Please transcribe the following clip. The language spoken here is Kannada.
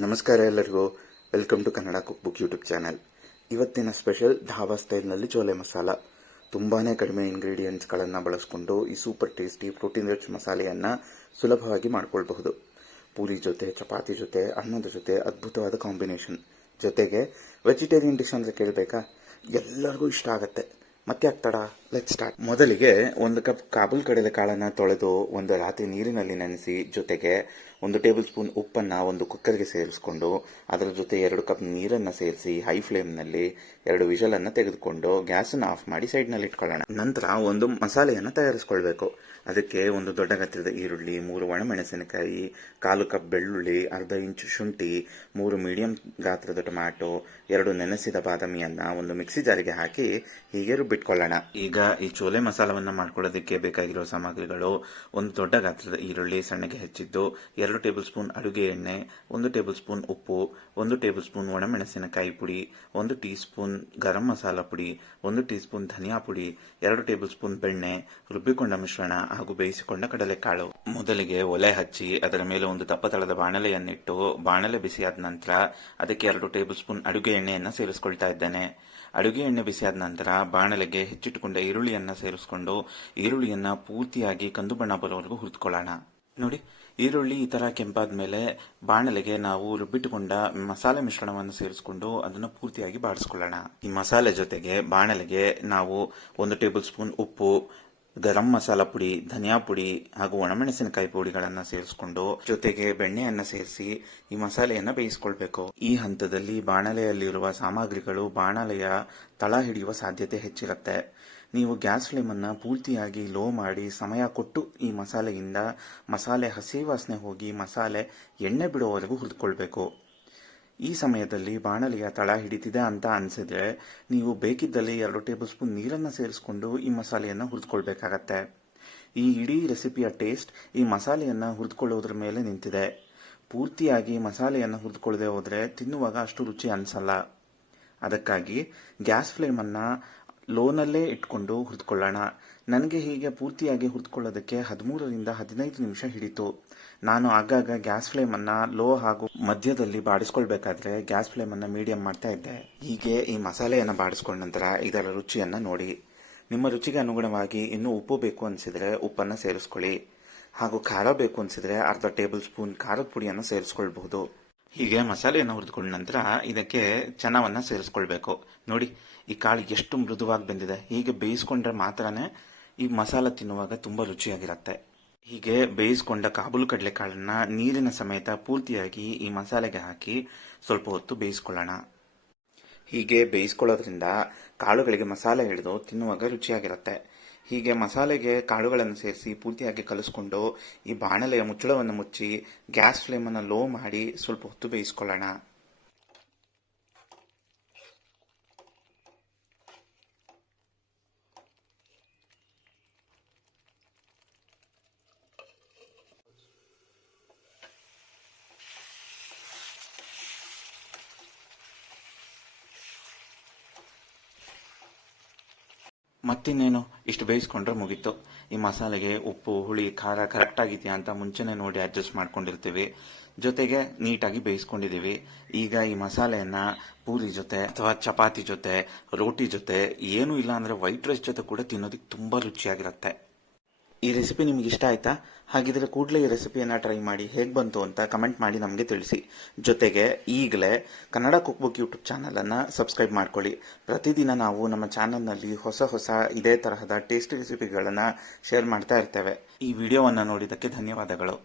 ನಮಸ್ಕಾರ ಎಲ್ಲರಿಗೂ. Welcome to Kannada cook book YouTube channel. ಇವತ್ತಿನ ಸ್ಪೆಷಲ್ ಧಾಬಾ ಸ್ಟೈಲ್ನಲ್ಲಿ ಚೋಲೆ ಮಸಾಲ. ತುಂಬಾ ಕಡಿಮೆ ಇಂಗ್ರೀಡಿಯೆಂಟ್ಸ್ಗಳನ್ನು ಬಳಸಿಕೊಂಡು ಈ ಸೂಪರ್ ಟೇಸ್ಟಿ ಪ್ರೋಟೀನ್ ರಿಚ್ ಮಸಾಲೆಯನ್ನು ಸುಲಭವಾಗಿ ಮಾಡಿಕೊಳ್ಬಹುದು. ಪೂರಿ ಜೊತೆ, ಚಪಾತಿ ಜೊತೆ, ಅನ್ನದ ಜೊತೆ ಅದ್ಭುತವಾದ ಕಾಂಬಿನೇಷನ್. ಜೊತೆಗೆ ವೆಜಿಟೇರಿಯನ್ ಡಿಶ್ ಅಂದರೆ ಕೇಳಬೇಕಾ, ಎಲ್ಲರಿಗೂ ಇಷ್ಟ ಆಗುತ್ತೆ. ಮತ್ತೆ ಆಗ್ತಾಡ, ಲೆಟ್ ಸ್ಟಾರ್ಟ್. ಮೊದಲಿಗೆ 1 ಕಪ್ ಕಾಬೂಲ್ ಕಡಲೆಕಾಳನ್ನು ತೊಳೆದು ಒಂದು ರಾತ್ರಿ ನೀರಿನಲ್ಲಿ ನೆನೆಸಿ, ಜೊತೆಗೆ 1 ಟೇಬಲ್ ಸ್ಪೂನ್ ಉಪ್ಪನ್ನು ಒಂದು ಕುಕ್ಕರ್ಗೆ ಸೇರಿಸ್ಕೊಂಡು ಅದರ ಜೊತೆ 2 ಕಪ್ ನೀರನ್ನು ಸೇರಿಸಿ ಹೈ ಫ್ಲೇಮ್ನಲ್ಲಿ 2 ವಿಷಲನ್ನು ತೆಗೆದುಕೊಂಡು ಗ್ಯಾಸನ್ನು ಆಫ್ ಮಾಡಿ ಸೈಡ್ನಲ್ಲಿ ಇಟ್ಕೊಳ್ಳೋಣ. ನಂತರ ಒಂದು ಮಸಾಲೆಯನ್ನು ತಯಾರಿಸ್ಕೊಳ್ಬೇಕು. ಅದಕ್ಕೆ 1 ದೊಡ್ಡ ಗಾತ್ರದ ಈರುಳ್ಳಿ, 3 ಒಣಮೆಣಸಿನಕಾಯಿ, 1/4 ಕಪ್ ಬೆಳ್ಳುಳ್ಳಿ, ಅರ್ಧ ಇಂಚು ಶುಂಠಿ, 3 ಮೀಡಿಯಂ ಗಾತ್ರದ ಟೊಮ್ಯಾಟೊ, 2 ನೆನೆಸಿದ ಬಾದಾಮಿಯನ್ನು ಒಂದು ಮಿಕ್ಸಿ ಜಾರಿಗೆ ಹಾಕಿ ಹೀಗೆ ರುಬ್ಬಿಟ್ಕೊಳ್ಳೋಣ. ಈಗ ಈ ಚೋಲೆ ಮಸಾಲವನ್ನು ಮಾಡ್ಕೊಳ್ಳೋದಕ್ಕೆ ಬೇಕಾಗಿರೋ ಸಾಮಗ್ರಿಗಳು: 1 ದೊಡ್ಡ ಗಾತ್ರದ ಈರುಳ್ಳಿ ಸಣ್ಣಗೆ ಹೆಚ್ಚಿದ್ದು, 2 ಟೇಬಲ್ ಸ್ಪೂನ್ ಅಡುಗೆ ಎಣ್ಣೆ, 1 ಟೇಬಲ್ ಸ್ಪೂನ್ ಉಪ್ಪು, 1 ಟೇಬಲ್ ಸ್ಪೂನ್ ಒಣಮೆಣಸಿನಕಾಯಿ ಪುಡಿ, 1 ಟೀ ಸ್ಪೂನ್ ಗರಂ ಮಸಾಲ ಪುಡಿ, 1 ಟೀ ಸ್ಪೂನ್ ಧನಿಯಾ ಪುಡಿ, 2 ಟೇಬಲ್ ಸ್ಪೂನ್ ಬೆಣ್ಣೆ, ರುಬ್ಬಿಕೊಂಡ ಮಿಶ್ರಣ ಹಾಗೂ ಬೇಯಿಸಿಕೊಂಡ ಕಡಲೆಕಾಳು. ಮೊದಲಿಗೆ ಒಲೆ ಹಚ್ಚಿ ಅದರ ಮೇಲೆ ಒಂದು ದಪ್ಪತಳದ ಬಾಣಲೆಯನ್ನಿಟ್ಟು, ಬಾಣಲೆ ಬಿಸಿಯಾದ ನಂತರ ಅದಕ್ಕೆ 2 ಟೇಬಲ್ ಸ್ಪೂನ್ ಅಡುಗೆ ಎಣ್ಣೆಯನ್ನು ಸೇರಿಸ್ಕೊಳ್ತಾ ಇದ್ದೇನೆ. ಅಡುಗೆ ಎಣ್ಣೆ ಬಿಸಿಯಾದ ನಂತರ ಬಾಣಲೆಗೆ ಹೆಚ್ಚಿಟ್ಟುಕೊಂಡ ಈರುಳ್ಳಿಯನ್ನು ಸೇರಿಸ್ಕೊಂಡು ಈರುಳ್ಳಿಯನ್ನ ಪೂರ್ತಿಯಾಗಿ ಕಂದು ಬಣ್ಣ ಬರೋವರೆಗೂ ಹುರಿದುಕೊಳ್ಳೋಣ. ನೋಡಿ, ಈರುಳ್ಳಿ ಈ ತರ ಕೆಂಪಾದ ಮೇಲೆ ಬಾಣಲೆಗೆ ನಾವು ರುಬ್ಬಿಟ್ಟುಕೊಂಡ ಮಸಾಲೆ ಮಿಶ್ರಣವನ್ನು ಸೇರಿಸ್ಕೊಂಡು ಅದನ್ನು ಪೂರ್ತಿಯಾಗಿ ಬಾಡಿಸ್ಕೊಳ್ಳೋಣ. ಈ ಮಸಾಲೆ ಜೊತೆಗೆ ಬಾಣಲೆಗೆ ನಾವು 1 ಟೇಬಲ್ ಸ್ಪೂನ್ ಉಪ್ಪು, ಗರಂ ಮಸಾಲ ಪುಡಿ, ಧನಿಯಾ ಪುಡಿ ಹಾಗೂ ಒಣಮೆಣಸಿನಕಾಯಿ ಪುಡಿಗಳನ್ನು ಸೇರಿಸ್ಕೊಂಡು ಜೊತೆಗೆ ಬೆಣ್ಣೆಯನ್ನು ಸೇರಿಸಿ ಈ ಮಸಾಲೆಯನ್ನು ಬೇಯಿಸ್ಕೊಳ್ಬೇಕು. ಈ ಹಂತದಲ್ಲಿ ಬಾಣಲೆಯಲ್ಲಿರುವ ಸಾಮಗ್ರಿಗಳು ಬಾಣಲೆಯ ತಳ ಹಿಡಿಯುವ ಸಾಧ್ಯತೆ ಹೆಚ್ಚಿರುತ್ತೆ. ನೀವು ಗ್ಯಾಸ್ ಫ್ಲೇಮನ್ನು ಪೂರ್ತಿಯಾಗಿ ಲೋ ಮಾಡಿ ಸಮಯ ಕೊಟ್ಟು ಈ ಮಸಾಲೆಯಿಂದ ಮಸಾಲೆ ಹಸಿ ವಾಸನೆ ಹೋಗಿ ಮಸಾಲೆ ಎಣ್ಣೆ ಬಿಡುವವರೆಗೂ ಹುರಿದುಕೊಳ್ಬೇಕು. ಈ ಸಮಯದಲ್ಲಿ ಬಾಣಲೆಯ ತಳ ಹಿಡಿತಿದೆ ಅಂತ ಅನಿಸಿದ್ರೆ ನೀವು ಬೇಕಿದ್ದಲ್ಲಿ 2 ಟೇಬಲ್ ಸ್ಪೂನ್ ನೀರನ್ನು ಸೇರಿಸ್ಕೊಂಡು ಈ ಮಸಾಲೆಯನ್ನು ಹುರಿದುಕೊಳ್ಬೇಕಾಗತ್ತೆ. ಈ ಇಡೀ ರೆಸಿಪಿಯ ಟೇಸ್ಟ್ ಈ ಮಸಾಲೆಯನ್ನು ಹುರಿದುಕೊಳ್ಳೋದ್ರ ಮೇಲೆ ನಿಂತಿದೆ. ಪೂರ್ತಿಯಾಗಿ ಮಸಾಲೆಯನ್ನು ಹುರಿದುಕೊಳ್ಳದೆ ಹೋದರೆ ತಿನ್ನುವಾಗ ಅಷ್ಟು ರುಚಿ ಅನಿಸಲ್ಲ. ಅದಕ್ಕಾಗಿ ಗ್ಯಾಸ್ ಫ್ಲೇಮನ್ನು ಲೋನಲ್ಲೇ ಇಟ್ಕೊಂಡು ಹುರಿದುಕೊಳ್ಳೋಣ. ನನಗೆ ಹೀಗೆ ಪೂರ್ತಿಯಾಗಿ ಹುರಿದುಕೊಳ್ಳೋದಕ್ಕೆ 13ರಿಂದ 15 ನಿಮಿಷ ಹಿಡಿತು. ನಾನು ಆಗಾಗ ಗ್ಯಾಸ್ ಫ್ಲೇಮನ್ನು ಲೋ ಹಾಗೂ ಮಧ್ಯದಲ್ಲಿ ಬಾಡಿಸ್ಕೊಳ್ಬೇಕಾದ್ರೆ ಗ್ಯಾಸ್ ಫ್ಲೇಮನ್ನು ಮೀಡಿಯಂ ಮಾಡ್ತಾ ಇದ್ದೆ. ಹೀಗೆ ಈ ಮಸಾಲೆಯನ್ನು ಬಾಡಿಸ್ಕೊಂಡ ನಂತರ ಇದರ ರುಚಿಯನ್ನು ನೋಡಿ. ನಿಮ್ಮ ರುಚಿಗೆ ಅನುಗುಣವಾಗಿ ಇನ್ನೂ ಉಪ್ಪು ಬೇಕು ಅನಿಸಿದರೆ ಉಪ್ಪನ್ನು ಸೇರಿಸ್ಕೊಳ್ಳಿ. ಹಾಗೂ ಖಾರ ಬೇಕು ಅನಿಸಿದರೆ ಅರ್ಧ ಟೇಬಲ್ ಸ್ಪೂನ್ ಖಾರದ ಪುಡಿಯನ್ನು ಸೇರಿಸ್ಕೊಳ್ಬಹುದು. ಹೀಗೆ ಮಸಾಲೆಯನ್ನು ಹುರಿದುಕೊಂಡ ನಂತರ ಇದಕ್ಕೆ ಚೆನ್ನವನ್ನು ಸೇರಿಸ್ಕೊಳ್ಬೇಕು. ನೋಡಿ, ಈ ಕಾಳು ಎಷ್ಟು ಮೃದುವಾಗಿ ಬೆಂದಿದೆ. ಹೀಗೆ ಬೇಯಿಸ್ಕೊಂಡ್ರೆ ಮಾತ್ರನೇ ಈ ಮಸಾಲ ತಿನ್ನುವಾಗ ತುಂಬ ರುಚಿಯಾಗಿರುತ್ತೆ. ಹೀಗೆ ಬೇಯಿಸ್ಕೊಂಡ ಕಾಬೂಲ್ ಕಡಲೆಕಾಳನ್ನ ನೀರಿನ ಸಮೇತ ಪೂರ್ತಿಯಾಗಿ ಈ ಮಸಾಲೆಗೆ ಹಾಕಿ ಸ್ವಲ್ಪ ಹೊತ್ತು ಬೇಯಿಸ್ಕೊಳ್ಳೋಣ. ಹೀಗೆ ಬೇಯಿಸ್ಕೊಳ್ಳೋದ್ರಿಂದ ಕಾಳುಗಳಿಗೆ ಮಸಾಲೆ ಹಿಡಿದು ತಿನ್ನುವಾಗ ರುಚಿಯಾಗಿರುತ್ತೆ. ಹೀಗೆ ಮಸಾಲೆಗೆ ಕಾಳುಗಳನ್ನು ಸೇರಿಸಿ ಪೂರ್ತಿಯಾಗಿ ಕಲಿಸ್ಕೊಂಡು ಈ ಬಾಣಲೆಯ ಮುಚ್ಚಳವನ್ನು ಮುಚ್ಚಿ ಗ್ಯಾಸ್ ಫ್ಲೇಮನ್ನು ಲೋ ಮಾಡಿ ಸ್ವಲ್ಪ ಹೊತ್ತು ಬೇಯಿಸ್ಕೊಳ್ಳೋಣ. ಮತ್ತಿನ್ನೇನು, ಇಷ್ಟು ಬೇಯಿಸ್ಕೊಂಡ್ರೆ ಮುಗೀತು. ಈ ಮಸಾಲೆಗೆ ಉಪ್ಪು, ಹುಳಿ, ಖಾರ ಕರೆಕ್ಟ್ ಆಗಿದೆಯಾ ಅಂತ ಮುಂಚೆನೆ ನೋಡಿ ಅಡ್ಜಸ್ಟ್ ಮಾಡ್ಕೊಂಡಿರ್ತೀವಿ. ಜೊತೆಗೆ ನೀಟಾಗಿ ಬೇಯಿಸ್ಕೊಂಡಿದ್ದೀವಿ. ಈಗ ಈ ಮಸಾಲೆಯನ್ನ ಪೂರಿ ಜೊತೆ ಅಥವಾ ಚಪಾತಿ ಜೊತೆ, ರೋಟಿ ಜೊತೆ, ಏನೂ ಇಲ್ಲ ಅಂದ್ರೆ ವೈಟ್ ರೈಸ್ ಜೊತೆ ಕೂಡ ತಿನ್ನೋದಕ್ಕೆ ತುಂಬಾ ರುಚಿಯಾಗಿರುತ್ತೆ. ಈ ರೆಸಿಪಿ ನಿಮ್ಗೆ ಇಷ್ಟ ಆಯ್ತಾ? ಹಾಗಿದ್ರೆ ಕೂಡಲೇ ಈ ರೆಸಿಪಿಯನ್ನು ಟ್ರೈ ಮಾಡಿ ಹೇಗೆ ಬಂತು ಅಂತ ಕಮೆಂಟ್ ಮಾಡಿ ನಮಗೆ ತಿಳಿಸಿ. ಜೊತೆಗೆ ಈಗಲೇ ಕನ್ನಡ ಕುಕ್ ಬುಕ್ ಯೂಟ್ಯೂಬ್ ಚಾನಲನ್ನು ಸಬ್ಸ್ಕ್ರೈಬ್ ಮಾಡ್ಕೊಳ್ಳಿ. ಪ್ರತಿದಿನ ನಾವು ನಮ್ಮ ಚಾನಲ್ನಲ್ಲಿ ಹೊಸ ಇದೇ ತರಹದ ಟೇಸ್ಟಿ ರೆಸಿಪಿಗಳನ್ನು ಶೇರ್ ಮಾಡ್ತಾ ಇರ್ತೇವೆ. ಈ ವಿಡಿಯೋವನ್ನು ನೋಡಿದ್ದಕ್ಕೆ ಧನ್ಯವಾದಗಳು.